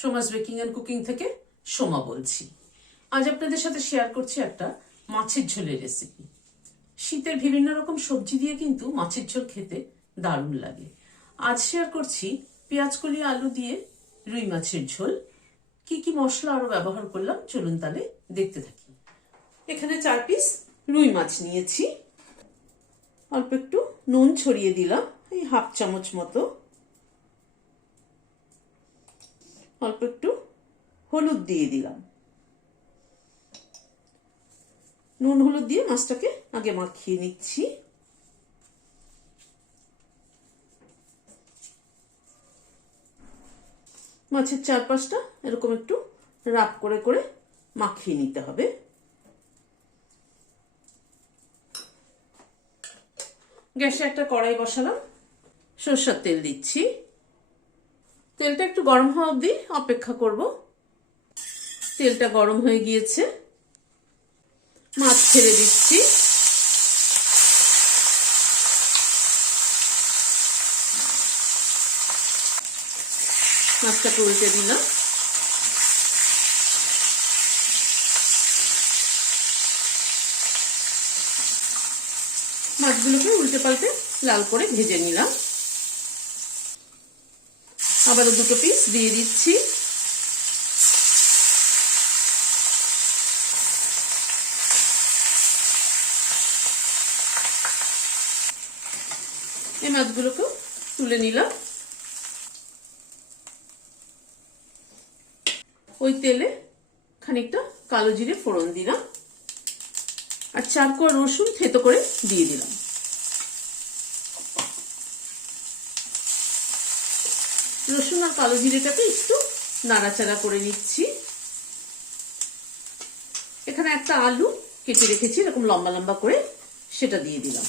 Soma's baking and cooking থেকে সোমা বলছি। আজ আপনাদের সাথে শেয়ার করছি একটা মাছের ঝোলের রেসিপি। শীতের বিভিন্ন রকম সবজি দিয়ে কিন্তু মাছের ঝোল খেতে দারুণ লাগে। আজ শেয়ার করছি পেঁয়াজকলি আলু দিয়ে রুই মাছের ঝোল। কি কি মশলা আরো ব্যবহার করলাম চলুন তাহলে দেখতে থাকি। এখানে 4 পিস রুই মাছ নিয়েছি। অল্প একটু নুন ছড়িয়ে দিলাম, এই হাফ চামচ মতো। অল্প একটু হলুদ দিয়ে দিলাম। নুন হলুদ দিয়ে মাছটাকে আগে মাখিয়ে নিচ্ছি। মাছের চারপাশটা এরকম একটু রাপ করে করে মাখিয়ে নিতে হবে। গ্যাসে একটা কড়াই বসালাম, সরষের তেল দিচ্ছি। তেলটা একটু গরম হওয়া অবধি অপেক্ষা করব। তেলটা গরম হয়ে গিয়েছে, মাছ ছেড়ে দিচ্ছি। মাছটাকে উল্টে দিলাম। মাছগুলোকে উল্টে পাল্টে লাল করে ভেজে নিলাম। আবারও 2 পিস দিয়ে দিচ্ছি। এই মাছগুলোকে তুলে নিলাম। ওই তেলে খানিকটা কালো জিরে ফোড়ন দিলাম, আর 4 কোয়া রসুন থেতো করে দিয়ে দিলাম। রসুন আর কালো জিরেটাকে একটু নাড়াচাড়া করে নিচ্ছি। এখানে একটা আলু কেটে রেখেছি এরকম লম্বা লম্বা করে, সেটা দিয়ে দিলাম।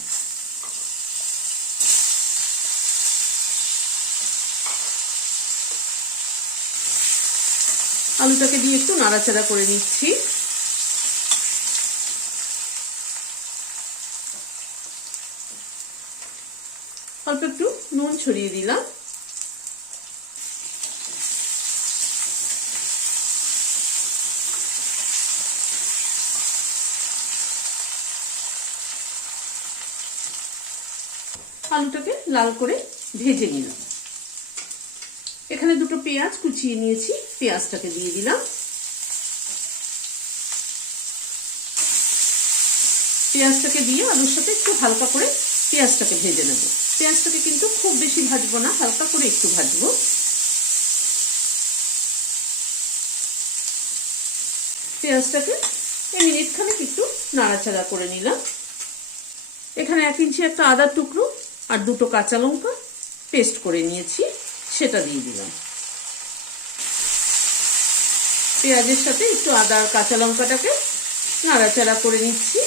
আলুটাকে দিয়ে একটু নাড়াচাড়া করে নিচ্ছি। অল্প একটু নুন ছড়িয়ে দিলাম। আলুটাকে লাল করে ভেজে নিলাম। এখানে 2 পেঁয়াজ কুচিয়ে নিয়েছি, পেঁয়াজটাকে দিয়ে দিলাম। পেঁয়াজটাকে দিয়ে আলুর সাথে একটু হালকা করে পেঁয়াজটাকে ভেজে নেব। পেঁয়াজটাকে কিন্তু খুব বেশি ভাজবো না, হালকা করে একটু ভাজবো। পেঁয়াজটাকে মিনিট খানেক একটু নাড়াচাড়া করে নিলাম। এখানে 1 ইঞ্চি একটা আদার টুকরো আর 2 কাঁচা লঙ্কা পেস্ট করে নিয়েছি, সেটা দিয়ে দিলাম। পেঁয়াজের সাথে একটু আদা আর কাঁচা লঙ্কাটাকে নাড়াচাড়া করে নিচ্ছি।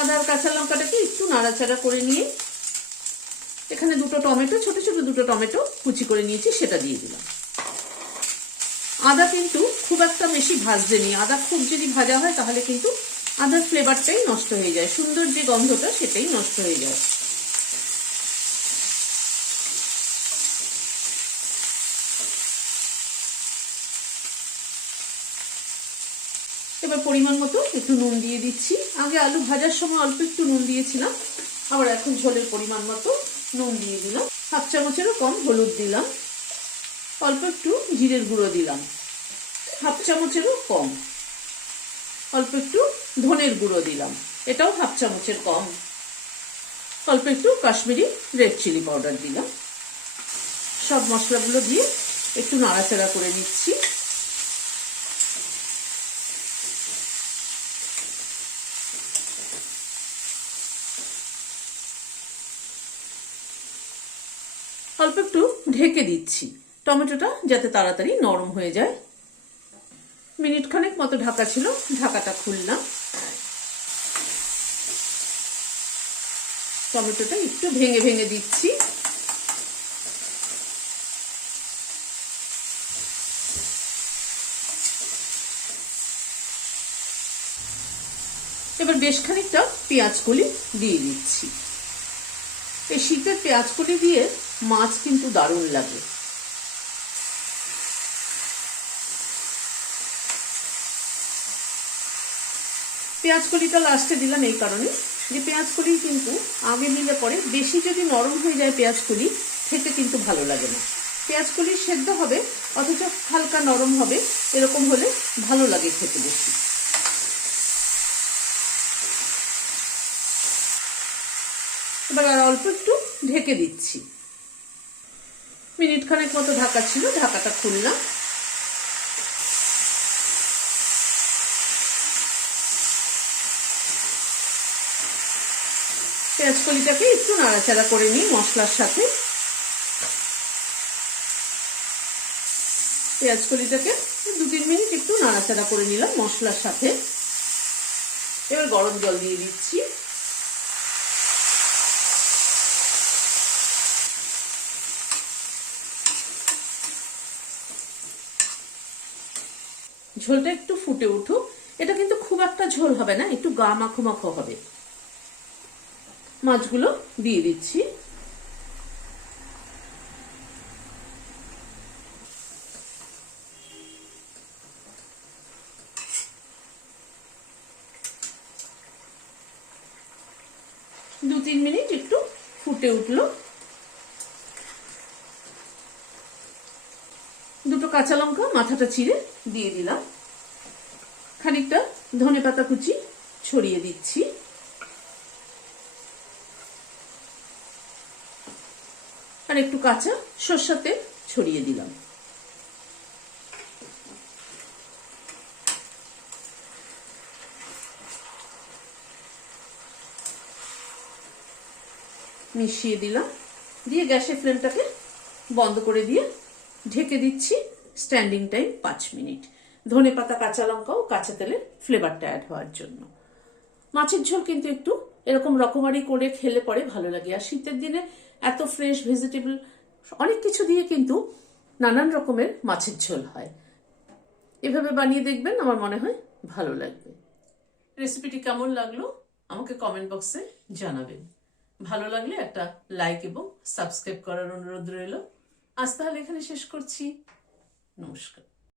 আদা আর কাঁচা লঙ্কাটাকে একটু নাড়াচাড়া করে নিয়ে এখানে 2 টমেটো, ছোট ছোট 2 টমেটো কুচি করে নিয়েছি, সেটা দিয়ে দিলাম। আদা কিন্তু খুব একটা বেশি ভাজতে নেই। আদা খুব যদি ভাজা হয় তাহলে কিন্তু আদার ফ্লেভারটাই নষ্ট হয়ে যায়, সুন্দর যে গন্ধটা সেটাই নষ্ট হয়ে যায়। এবার পরিমাণ মতো একটু নুন দিয়ে দিচ্ছি। আগে আলু ভাজার সময় অল্প একটু নুন দিয়েছিলাম, আবার এখন ঝোলের পরিমাণ মতো নুন দিয়ে দিলাম। হাফ চামচেরও কম হলুদ দিলাম। অল্প একটু জিরের গুঁড়ো দিলাম, হাফ চামচেরও কম। অল্প একটু ধনের গুঁড়ো দিলাম, এটাও হাফ চামচের কম। অল্প একটু কাশ্মীরি রেড চিলি পাউডার দিলাম। সব মশলাগুলো দিয়ে একটু নাড়াচাড়া করে নিচ্ছি। অল্প একটু ঢেকে দিচ্ছি, টমেটোটা যাতে তাড়াতাড়ি নরম হয়ে যায়। মিনিট খানেক মতো ঢাকা ছিল, ঢাকাটা খুললাম। টমেটোটা একটু ভেঙে ভেঙে দিচ্ছি। এবার বেশ খানিকটা পেঁয়াজ কলি দিয়ে দিচ্ছি। এই শীতের পেঁয়াজ কলি দিয়ে মাছ কিন্তু দারুণ লাগে। পেঁয়াজ কলিটা লাস্টে দিলাম এই কারণে যে পেঁয়াজ কলি কিন্তু আগে দিলে পরে বেশি যদি নরম হয়ে যায় পেঁয়াজ কলি খেতে কিন্তু ভালো লাগে না। পেঁয়াজ কলি সেদ্ধ হবে অথচ হালকা নরম হবে, এরকম হলে ভালো লাগে খেতে বেশি। এবার আর অল্প একটু ঢেকে দিচ্ছি। মিনিট খানেক মতো ঢাকা ছিল, ঢাকাটা খুললাম। পেঁয়াজ কলিটাকে একটু নাড়াচাড়া করে নিই মশলার সাথে। পেঁয়াজ কলিটাকে 2-3 মিনিট একটু নাড়াচাড়া করে নিলাম মশলার সাথে। এবার গরম জল দিয়ে দিচ্ছি। ঝোলটা একটু ফুটে উঠুক। এটা কিন্তু খুব একটা ঝোল হবে না, একটু গা মাখো মাখো হবে। মাছগুলো দিয়ে দিচ্ছি। দু 3 মিনিট একটু ফুটে উঠলো। দুটো কাঁচা লঙ্কা মাথাটা চিড়ে দিয়ে দিলাম। খানিকটা ধনেপাতা কুচি ছড়িয়ে দিচ্ছি। আর একটু কাঁচা সরষের তেল ছড়িয়ে দিলাম। মিশিয়ে দিলাম, দিয়ে গ্যাসের ফ্লেমটাকে বন্ধ করে দিয়ে ঢেকে দিচ্ছি। Standing time 5 minute. ধনেপাতা কাঁচা লঙ্কা ও কাঁচা তেলের ফ্লেভারটা অ্যাড হওয়ার জন্য। মাছের ঝোল কিন্তু একটু এরকম রকমারি করে খেলে পরে ভালো লাগে। আর শীতের দিনে এত ফ্রেশ ভেজিটেবল অনেক কিছু দিয়ে কিন্তু নানান রকমের মাছের ঝোল হয়। এভাবে বানিয়ে দেখবেন, আমার মনে হয় ভালো লাগবে। রেসিপিটি কেমন লাগলো আমাকে কমেন্ট বক্সে জানাবেন। ভালো লাগলে একটা লাইক এবং সাবস্ক্রাইব করার অনুরোধ রইল। আজ তাহলে এখানে শেষ করছি। নমস্কার।